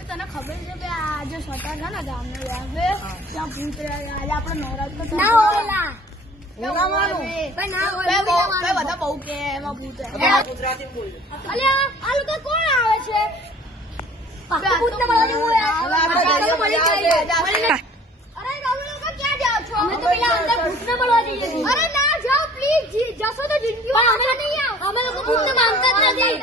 તને ખબર છે કે આ જે સટા છે ને ગામને આવે ત્યાં ભૂત રહે આજે આપણે નવરાત્ર ના હોલા બધા બહુ કે એમાં ભૂત ગુજરાતી બોલ અલ્યા આ લોકો કોણ આવે છે ભૂતને અરે તમે લોકો ક્યાં જાવ છો અમે તો પેલા અંદર ભૂતને મળવા જઈએ છીએ અરે ના જાઓ પ્લીઝ જશો તો જિંદગીમાં અમે નહીં આવ અમે લોકો ભૂતને માનતા જ નથી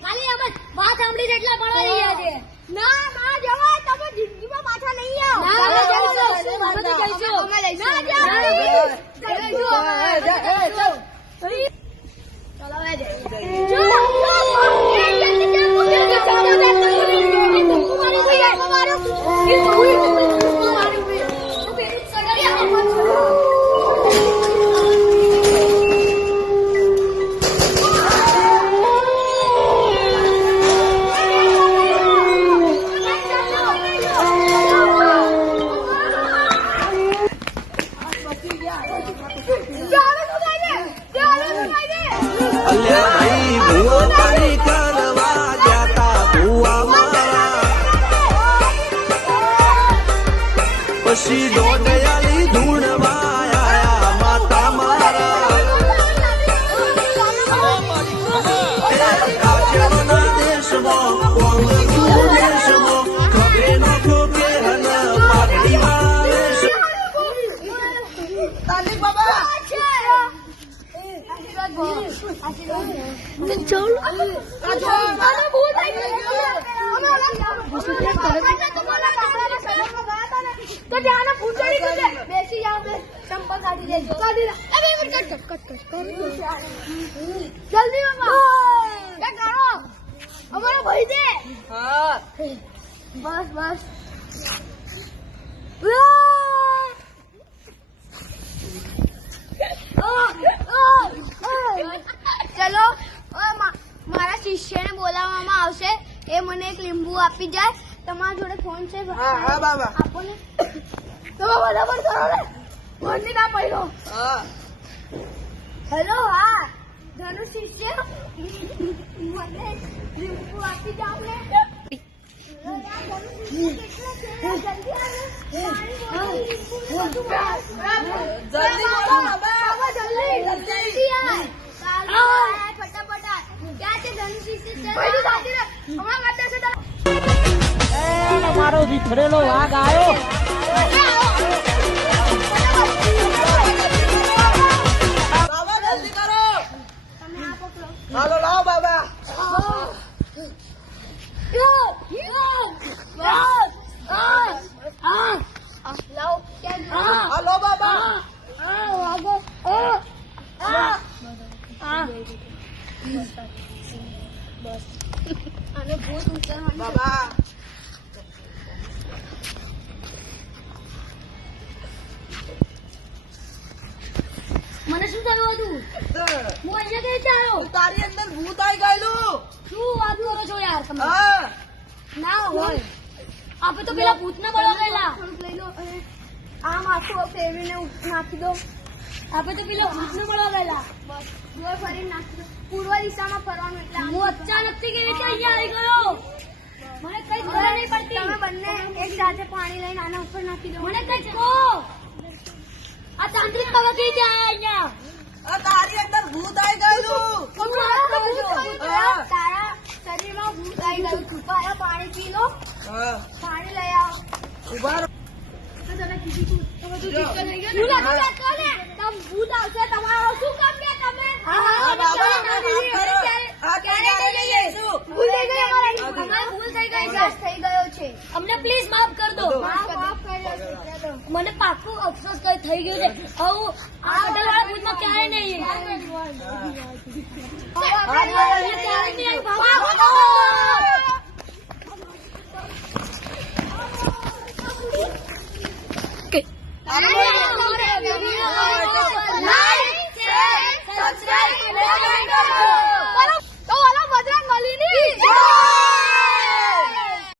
ખાલી અમે વાત સાંભળી જેટલા મળવા રહ્યા છે ના ના જવા તમે જિંદગીમાં પાછા નહીં આવ ના જઈશું અમે તો જઈશું અમે લઈશું ના જાઓ ચલો હવે પછી દોડયાલી ધૂણવાયા માતા મારા રાજ્યના દેશમાં દેશમાં ખબરે નખો કે હન પાઘડીમાં તાલી બાબા તો જાને પૂછડી દે બેસી જાવ બે ચંપલ કાઢી લેજો કાઢી લે અબે કટ જલ્દી મામા બે કરો અમારો ભાઈ દે હા બસ બસ ચલો મારા શિષ્યને બોલાવવામાં આવશે એ મને એક લીંબુ આપી જાય તમારા જોડે ફોન છે હા બાબા આપો ને તો બરાબર કરો ને ફોન ની ના પડ્યો હા હેલો હા ધનુ શિષ્ય મને લીંબુ આપી જાવ ને મારો વિખરેલો વાઘ આવ્યો બાબા જલ્દી કરો હાલો લાવો બાબા હાલો બાબા અને ભૂત ઉતરવાનું બાબા મને શું થયું હતું હું અહીંયા કઈ ચાલો તારી અંદર ભૂત આવી ગયેલું શું વાત કરો છો યાર તમે હા ના હોય આપણે તો પેલા ભૂતને મળવા ગયેલા થોડુંક લઈ લો અને આ માથું ફેરવીને નાખી દો આપણે તો પેલા ભૂતને મળવા ગયેલા બસ દોર ફરીને નાખી દો પૂર્વ દિશામાં ફરવાનું એટલે હું અચાનક થી કેવી રીતે અહીંયા આવી ગયો મને કઈ ખબર નહીં પડતી તમે બંને એક સાથે પાણી લઈને આના ઉપર નાખી દો મને કઈ કહો આ તાંત્રિક બાબા કઈ જાય અહીંયા તારી અંદર ભૂત આવી ગયેલું તારા શરીરમાં ભૂત આવી ગયું પાણી પી લો હા પાણી લઈ આવો ઉભા રહો. તને કીધું તું ભૂત આવશે તમારો શું કામ કે તમે ભૂલ થઈ ગયો છે અમને પ્લીઝ માફ કર દો મને પાકું અફસોસ કઈ થઈ ગયું છે આવું આ અડલવાળા ભૂતમાં ક્યારે નહીં તો વાલા બજરંગ બલીની